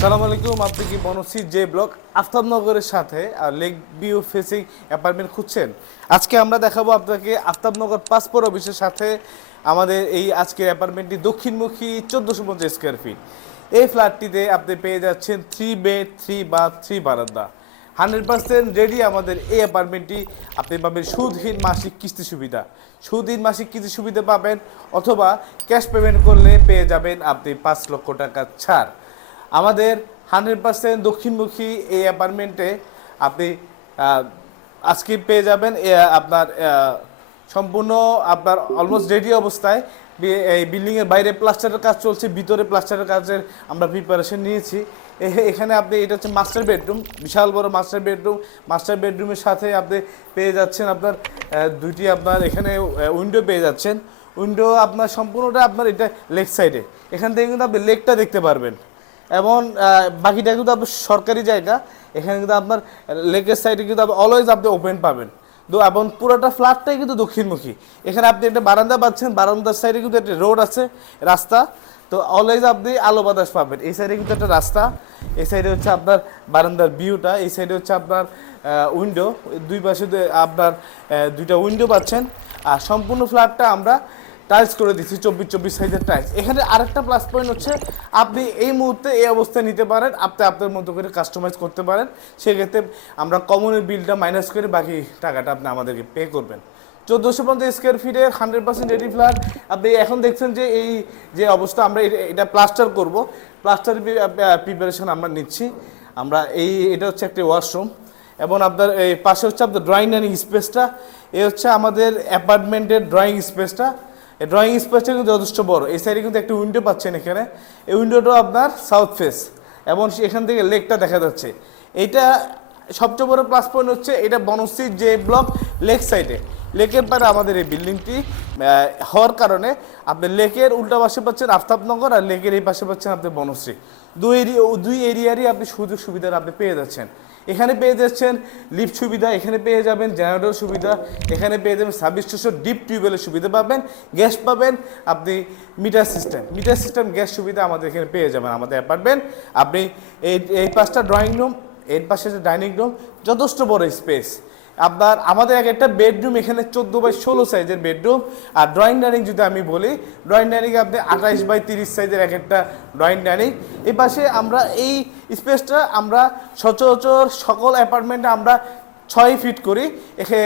আসসালামু আলাইকুম। আপনি কি বনশ্রী জে ব্লক আফতাবনগরের সাথে লেক ভিউ ফেসিং অ্যাপার্টমেন্ট খুঁজছেন? আজকে আমরা দেখাবো আপনাকে আফতাবনগর পাসপোর্ট অফিসের সাথে আমাদের এই আজকের অ্যাপার্টমেন্টটি দক্ষিণমুখী 1450 স্কোয়ার ফিট। এই ফ্ল্যাটটিতে আপনি পেয়ে যাচ্ছেন 3 বেড 3 বাথ 3 বারান্দা। 100% রেডি আমাদের এই অ্যাপার্টমেন্টটি। আপনি পাবেন সুদহীন মাসিক কিস্তি সুবিধা, সুদহীন মাসিক কিস্তি সুবিধা পাবেন, অথবা ক্যাশ পেমেন্ট করলে পেয়ে যাবেন আপনি 5 লক্ষ টাকা ছাড়। আমাদের 100% দক্ষিণমুখী এই অ্যাপার্টমেন্টে আপনি আজকে পেয়ে যাবেন আপনার সম্পূর্ণ আপনার অলমোস্ট রেডি অবস্থায়। এই বিল্ডিংয়ের বাইরে প্লাস্টারের কাজ চলছে, ভিতরে প্লাস্টারের কাজের আমরা প্রিপারেশন নিয়েছি। এখানে আপনি এটা হচ্ছে মাস্টার বেডরুম, বিশাল বড় মাস্টার বেডরুম। মাস্টার বেডরুমের সাথে আপনি পেয়ে যাচ্ছেন আপনার দুইটি আপনার এখানে উইন্ডো পেয়ে যাচ্ছেন। উইন্ডো আপনার সম্পূর্ণটা আপনার এটা লেক সাইডে, এখান থেকে কিন্তু আপনি লেকটা দেখতে পারবেন। এবং বাকিটা কিন্তু আপনার সরকারি জায়গা, এখানে কিন্তু আপনার লেকের সাইডে কিন্তু অলওয়েজ আপনি ওপেন পাবেন। এবং পুরোটা ফ্ল্যাটটাই কিন্তু দক্ষিণমুখী। এখানে আপনি একটা বারান্দা পাচ্ছেন, বারান্দার সাইডে কিন্তু একটা রোড আছে, রাস্তা। তো অলওয়েজ আপনি আলো বাতাস পাবেন। এই সাইডে কিন্তু একটা রাস্তা, এই সাইডে হচ্ছে আপনার বারান্দার ভিউটা, এই সাইডে হচ্ছে আপনার উইন্ডো। দুই পাশে আপনার দুইটা উইন্ডো পাচ্ছেন। আর সম্পূর্ণ ফ্ল্যাটটা আমরা টাইলস করে দিচ্ছি, 24x24 সাইজের টাইলস। এখানে আরেকটা প্লাস পয়েন্ট হচ্ছে আপনি এই মুহূর্তে এই অবস্থায় নিতে পারেন, আপনি আপনার মতো করে কাস্টমাইজ করতে পারেন। সেক্ষেত্রে আমরা কমনের বিলটা মাইনাস করে বাকি টাকাটা আপনি আমাদেরকে পে করবেন। 1450 স্কোয়ার ফিটের 100% রেডি ফ্ল্যাট। আপনি এখন দেখছেন যে এই যে অবস্থা, আমরা এটা প্লাস্টার করব, প্লাস্টার প্রিপারেশন আমরা নিচ্ছি। আমরা এটা হচ্ছে একটা ওয়াশরুম, এবং আপনার এই পাশে হচ্ছে আপনার ড্রয়িং ডাইনিং স্পেসটা। এই হচ্ছে আমাদের অ্যাপার্টমেন্টের ড্রয়িং স্পেসটা। এই ড্রয়িং স্পেসটা কিন্তু যথেষ্ট বড়। এই সাইডে কিন্তু একটা উইন্ডো পাচ্ছেন এখানে, এই উইন্ডোটাও আপনার সাউথ ফেস, এবং এখান থেকে লেকটা দেখা যাচ্ছে। এইটা সবচেয়ে বড় প্লাস পয়েন্ট হচ্ছে এটা বনশ্রী জে ব্লক লেক সাইডে, লেকের পারে আমাদের এই বিল্ডিংটি হওয়ার কারণে আপনি লেকের উল্টা পাশে পাচ্ছেন আফতাবনগর, আর লেকের এই পাশে পাচ্ছেন আপনি বনশ্রী। দুই এরিয়ারই আপনি সুযোগ সুবিধা আপনি পেয়ে যাচ্ছেন। এখানে পেয়ে যাচ্ছেন লিফট সুবিধা, এখানে পেয়ে যাবেন জেনারেটর সুবিধা, এখানে পেয়ে যাবেন সার্ভিস স্টেশন ডিপ টিউবওয়েলের সুবিধা পাবেন, গ্যাস পাবেন, আপনি মিটার সিস্টেম গ্যাস সুবিধা আমাদের এখানে পেয়ে যাবেন আমাদের অ্যাপার্টমেন্ট। আপনি এই পাশটা ড্রয়িং রুম, এর পাশে ডাইনিং রুম, যথেষ্ট বড় স্পেস। আপনার আমাদের একটা বেডরুম এখানে 14x16 সাইজের বেডরুম। আর ড্রয়িং ডাইনিং যদি আমি বলি, ড্রয়িং ডাইনিং আপনি 28x30 সাইজের একটা ড্রয়িং ডাইনিং। এই পাশে আমরা এই স্পেসটা আমরা সচরাচর সকল অ্যাপার্টমেন্টে আমরা 6 ফিট করি, এখানে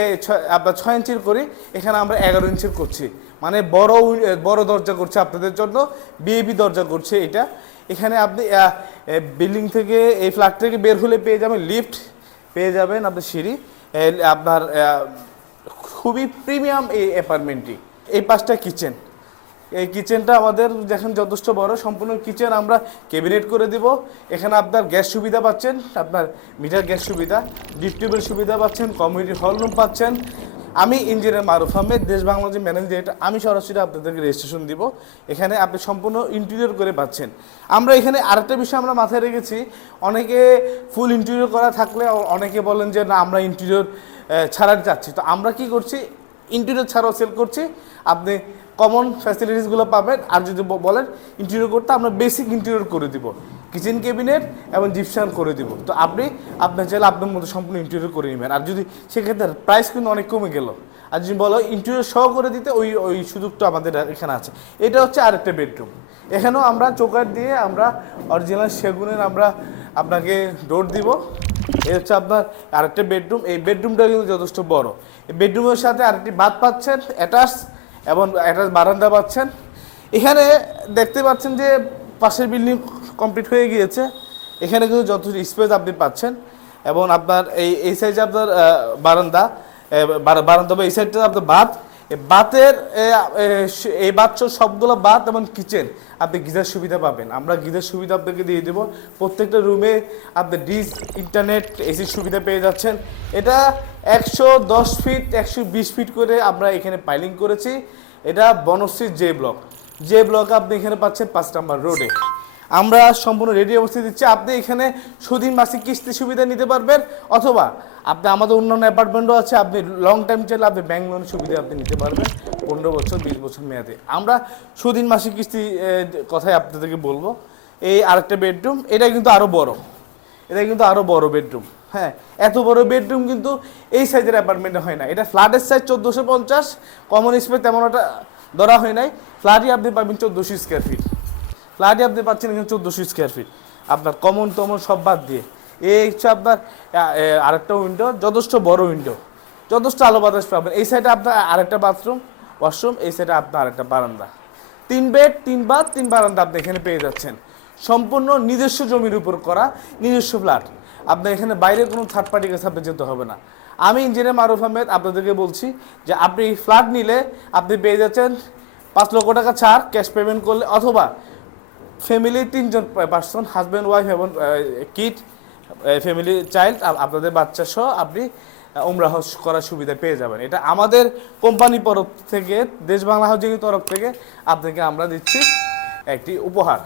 আপনার 6 ইঞ্চির করি, এখানে আমরা 11 ইঞ্চির করছি। মানে বড় দরজা করছে আপনাদের জন্য, বিএবি দরজা করছে এটা। এখানে আপনি বিল্ডিং থেকে এই ফ্ল্যাট থেকে বের হলে পেয়ে যাবেন লিফট, পেয়ে যাবেন আপনার সিঁড়ি। আপনার খুবই প্রিমিয়াম এই অ্যাপার্টমেন্টটি। এই পাশটা কিচেন, এই কিচেনটা আমাদের দেখেন যথেষ্ট বড়। সম্পূর্ণ কিচেন আমরা ক্যাবিনেট করে দিব। এখানে আপনার গ্যাস সুবিধা পাচ্ছেন, আপনার মিটার গ্যাস সুবিধা, ডিপ টিউবের সুবিধা পাচ্ছেন, কমিউনিটি হল রুম পাচ্ছেন। আমি ইঞ্জিনিয়ার মারুফ আহমেদ, দেশ বাংলাদেশ ম্যানেজিং ডিরেক্টর, আমি সরাসরি আপনাদেরকে রেজিস্ট্রেশন দিব। এখানে আপনি সম্পূর্ণ ইন্টেরিয়র করে পাচ্ছেন। আমরা এখানে আরেকটা বিষয় আমরা মাথায় রেখেছি, অনেকে ফুল ইন্টেরিয়র করা থাকলে অনেকে বলেন যে না আমরা ইন্টেরিয়র ছাড়াতে চাচ্ছি। তো আমরা কি করছি, ইন্টেরিয়র ছাড়াও সেল করছি। আপনি কমন ফ্যাসিলিটিসগুলো পাবেন। আর যদি বলেন ইন্টেরিয়র করতে, আমরা বেসিক ইন্টেরিয়র করে দিব, কিচেন ক্যাবিনেট এবং জিপসাম করে দিব। তো আপনি আপনার চাইলে আপনার মধ্যে সম্পূর্ণ ইন্টেরিয়র করে নেবেন। আর যদি সেক্ষেত্রে প্রাইস কিন্তু অনেক কমে গেল, আর যদি বলো ইন্টেরিয়র সহ করে দিতে, ওই সুযোগটা আমাদের এখানে আছে। এটা হচ্ছে আরেকটা বেডরুম। এখানেও আমরা চৌকাঠ দিয়ে আমরা অরিজিনাল সেগুনের আমরা আপনাকে ডোর দিব। এই হচ্ছে আপনার আরেকটা বেডরুম। এই বেডরুমটা কিন্তু যথেষ্ট বড়। এই বেডরুমের সাথে আরেকটি বাথ পাচ্ছেন অ্যাটাচ, এবং অ্যাটাচ বারান্দা পাচ্ছেন। এখানে দেখতে পাচ্ছেন যে পাশের বিল্ডিং কমপ্লিট হয়ে গিয়েছে। এখানে কিন্তু যথেষ্ট স্পেস আপনি পাচ্ছেন, এবং আপনার এই সাইডে আপনার বারান্দা বা এই সাইডটা আপনার বাথ। এই বাথ সবগুলো বাথ এবং কিচেন আপনি গিজার সুবিধা পাবেন। আমরা গিজার সুবিধা আপনাকে দিয়ে দেবো। প্রত্যেকটা রুমে আপনি ডিশ, ইন্টারনেট, এসির সুবিধা পেয়ে যাচ্ছেন। এটা 110 ফিট 120 ফিট করে আমরা এখানে পাইলিং করেছি। এটা বনশ্রী জে ব্লক আপনি এখানে পাচ্ছেন 5 নম্বর রোডে। আমরা সম্পূর্ণ রেডি অবস্থায় দিচ্ছি। আপনি এখানে সুদিন মাসিক কিস্তি সুবিধা নিতে পারবেন, অথবা আপনি আমাদের অন্যান্য অ্যাপার্টমেন্টও আছে, আপনি লং টাইম চাইলে আপনি ব্যাংক লোনের সুবিধা আপনি নিতে পারবেন 15 বছর 20 বছর মেয়াদে। আমরা সুদিন মাসিক কিস্তি কথাই আপনাদেরকে বলবো। এই আরেকটা বেডরুম, এটা কিন্তু আরো বড়, এটা কিন্তু আরো বড় বেডরুম। হ্যাঁ, এত বড় বেডরুম কিন্তু এই সাইজের অ্যাপার্টমেন্টে হয় না। এটা ফ্ল্যাটের সাইজ 1450, কমন স্পেস তেমন একটা ধরা হয় নাই। ফ্ল্যাটই আপনি পাবেন 1400 স্কোয়ার ফিট, ফ্ল্যাটই আপনি পাচ্ছেন এখানে 1400 স্কোয়ার ফিট, আপনার কমন টমন সব বাদ দিয়ে। এই হচ্ছে আপনার আরেকটা উইন্ডো, যথেষ্ট বড় উইন্ডো, যথেষ্ট আলো বাতাস পাবেন। এই সাইডে আপনার আরেকটা বাথরুম ওয়াশরুম, এই সাইডে আপনার আরেকটা বারান্দা, 3 বেড 3 বাথ 3 বারান্দা আপনি এখানে পেয়ে যাচ্ছেন। সম্পূর্ণ নিজস্ব জমির উপর করা নিজস্ব ফ্ল্যাট। আপনার এখানে বাইরে কোনো থার্ড পার্টির কাছে আপনি যেতে হবে না। আমি ইঞ্জিনিয়ার মারুফ আহমেদ আপনাদেরকে বলছি যে আপনি ফ্ল্যাট নিলে আপনি পেয়ে যাচ্ছেন 5 লক্ষ টাকা ছাড় ক্যাশ পেমেন্ট করলে, অথবা ফ্যামিলি 3জন পার্সন, হাজব্যান্ড ওয়াইফ এবং কিড, ফ্যামিলি চাইল্ড, আপনাদের বাচ্চা সহ আপনি উমরা হজ করার সুবিধা পেয়ে যাবেন। এটা আমাদের কোম্পানির তরফ থেকে, দেশ বাংলা হাউজিং তরফ থেকে আপনাকে আমরা দিচ্ছি একটি উপহার।